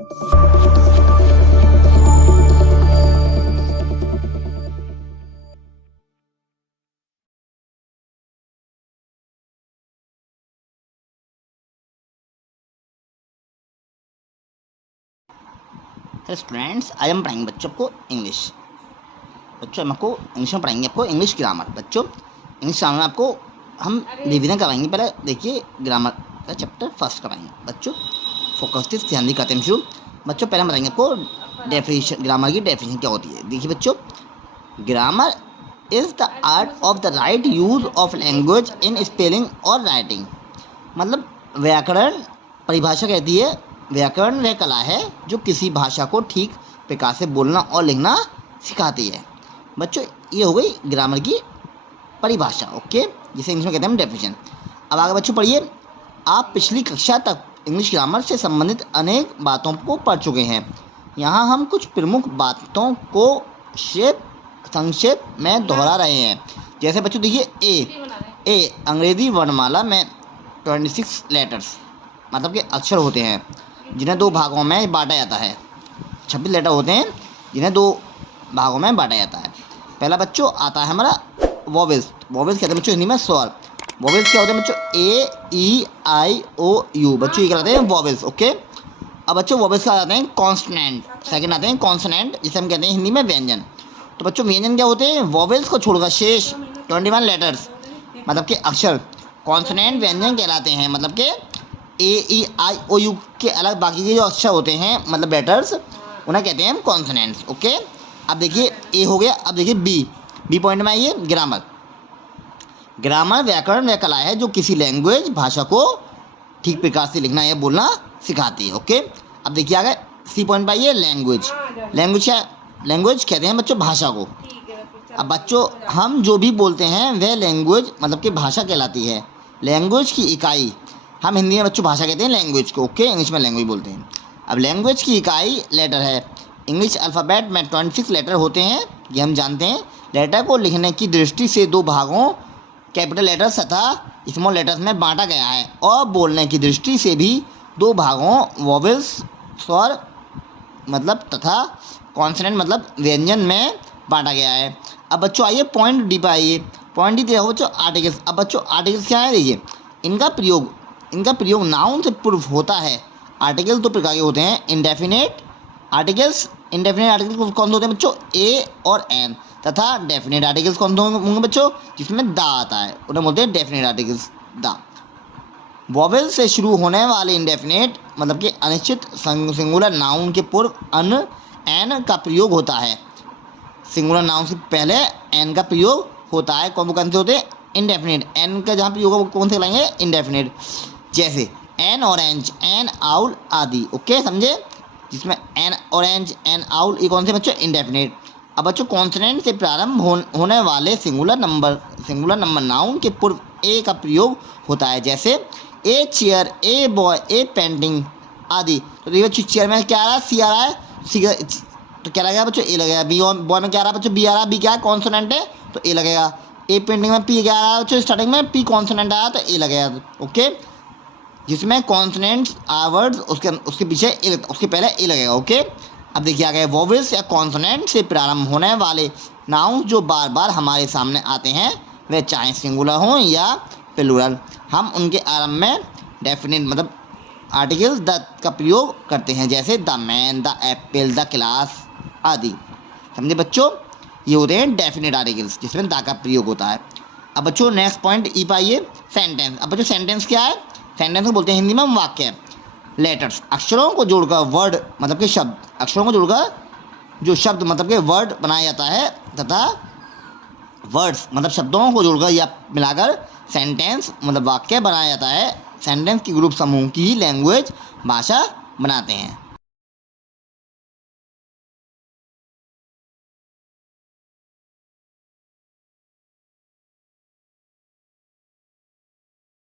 तो स्टूडेंट्स, आज हम पढ़ाएंगे बच्चों को इंग्लिश। बच्चों हम आपको इंग्लिश में पढ़ाएंगे आपको इंग्लिश ग्रामर। बच्चों इंग्लिश ग्रामर में आपको हम रिवीजन करवाएंगे। पहले देखिए ग्रामर का चैप्टर फर्स्ट करवाएंगे। बच्चों फोकस से ध्यान दी करते हैं शुरू। बच्चों पहले हम बताएंगे आपको डेफिनेशन, ग्रामर की डेफिनेशन क्या होती है। देखिए बच्चों, grammar is the art of the right use of language in spelling और राइटिंग। मतलब व्याकरण परिभाषा कहती है, व्याकरण वह कला है जो किसी भाषा को ठीक प्रकार से बोलना और लिखना सिखाती है। बच्चों ये हो गई ग्रामर की परिभाषा, ओके, जिसे इंग्लिश में कहते हैं डेफिनेशन। अब आगे बच्चों पढ़िए। आप पिछली कक्षा तक इंग्लिश ग्रामर से संबंधित अनेक बातों को पढ़ चुके हैं। यहाँ हम कुछ प्रमुख बातों को संक्षेप में दोहरा रहे हैं। जैसे बच्चों देखिए, ए अंग्रेजी वर्णमाला में 26 लेटर्स मतलब के अक्षर होते हैं जिन्हें दो भागों में बांटा जाता है। 26 लेटर होते हैं जिन्हें दो भागों में बांटा जाता है। पहला बच्चों आता है हमारा वॉवेल्स। वॉवेल्स कहते हैं बच्चों हिंदी में स्वर। वॉवेल्स क्या होते हैं बच्चों? A, E, I, O, U। बच्चों ये कहलाते हैं वॉवेल्स, ओके। अब बच्चों वॉवेल्स का आते हैं कॉन्सोनेंट। सेकंड आते हैं कॉन्सोनेंट, जिसे हम कहते हैं हिंदी में व्यंजन। तो बच्चों व्यंजन क्या होते हैं? वॉवेल्स को छोड़कर शेष 21 लेटर्स मतलब के अक्षर कॉन्सोनेंट व्यंजन कहलाते हैं। मतलब के A, E, I, O, U के अलग बाकी के जो अक्षर होते हैं मतलब लेटर्स, उन्हें कहते हैं हम कॉन्सोनेंट्स, ओके। अब देखिए ए हो गया। अब देखिए बी पॉइंट में आइए। ग्रामर। ग्रामर व्याकरण वह कला है जो किसी लैंग्वेज भाषा को ठीक प्रकार से लिखना या बोलना सिखाती है, ओके। अब देखिए आगे सी पॉइंट पर आइए। लैंग्वेज। लैंग्वेज कहते हैं बच्चों भाषा को। अब बच्चों हम जो भी बोलते हैं वह लैंग्वेज मतलब कि भाषा कहलाती है। लैंग्वेज की इकाई, हम हिंदी में बच्चों भाषा कहते हैं लैंग्वेज को, ओके, इंग्लिश में लैंग्वेज बोलते हैं। अब लैंग्वेज की इकाई लेटर है। इंग्लिश अल्फ़ाबेट में 26 लेटर होते हैं, ये हम जानते हैं। लेटर को लिखने की दृष्टि से दो भागों कैपिटल लेटर्स तथा स्मॉल लेटर्स में बांटा गया है, और बोलने की दृष्टि से भी दो भागों वॉवेल्स स्वर मतलब तथा कॉन्सोनेंट मतलब व्यंजन में बांटा गया है। अब बच्चों आइए पॉइंट डी पर आइए। पॉइंट डी देखो बच्चों आर्टिकल्स। अब बच्चों आर्टिकल्स क्या है? देखिए इनका प्रयोग नाउन से पूर्व होता है। आर्टिकल दो प्रकार के होते हैं, इंडेफिनेट आर्टिकल्स। इंडेफिनेट आर्टिकल्स कौन से होते हैं बच्चों? ए और एन। तथा डेफिनेट आर्टिकल्स कौन से होंगे बच्चों? जिसमें दा आता है, उन्हें बोलते हैं डेफिनेट आर्टिकल्स, दा। वॉवेल से शुरू होने वाले इंडेफिनेट मतलब कि अनिश्चित सिंगुलर नाउन के पूर्व एन का प्रयोग होता है। सिंगुलर नाउन से पहले एन का प्रयोग होता है। कौन से होते हैं? इंडेफिनेट। एन का जहाँ प्रयोग होगा कौन से लाएंगे? इंडेफिनेट। जैसे एन ऑरेंज, एन आउल आदि, ओके, समझे? जिसमें एन ऑरेंज, एन आउल, ये कौन से बच्चों? इंडेफिनेट। अब बच्चों कॉन्सोनेंट से प्रारंभ होने वाले सिंगुलर नंबर नाउन के पूर्व ए का प्रयोग होता है। जैसे a chair, a boy, A painting आदि। तो देखिए बच्चों चेयर में क्या आ रहा है? सी आ रहा है। सी तो क्या लगेगा बच्चों? ए लगेगा। बी बॉय में क्या आ रहा है बच्चों? बी आ रहा है। बी क्या है? कॉन्सोनेंट है, तो ए लगेगा। ए पेंटिंग में पी क्या आ रहा है बच्चों? स्टार्टिंग में पी कॉन्सोनेंट आया तो ए लगेगा, ओके। जिसमें कॉन्सोनेंट्स वर्ड्स उसके पीछे ए, उसके पहले ए लगेगा, ओके। अब देखिए आ गए वॉवेल्स या कॉन्सोनेंट से प्रारंभ होने वाले नाउन जो बार बार हमारे सामने आते हैं, वे चाहे सिंगुलर हों या प्लूरल, हम उनके आरंभ में डेफिनेट मतलब आर्टिकल्स द का प्रयोग करते हैं। जैसे the man, the Apple, the class आदि, समझे बच्चों? ये होते हैं डेफिनेट आर्टिकल्स जिसमें द का प्रयोग होता है। अब बच्चों नेक्स्ट पॉइंट ई पाइए, सेंटेंस। अब बच्चों सेंटेंस क्या है? सेंटेंस को बोलते हैं हिंदी में हम वाक्य। लेटर्स अक्षरों को जोड़कर वर्ड मतलब के शब्द, अक्षरों को जोड़कर जो शब्द मतलब के वर्ड बनाया जाता है, तथा वर्ड्स मतलब शब्दों को जोड़कर या मिलाकर सेंटेंस मतलब वाक्य बनाया जाता है। सेंटेंस की ग्रुप समूह की लैंग्वेज भाषा बनाते हैं।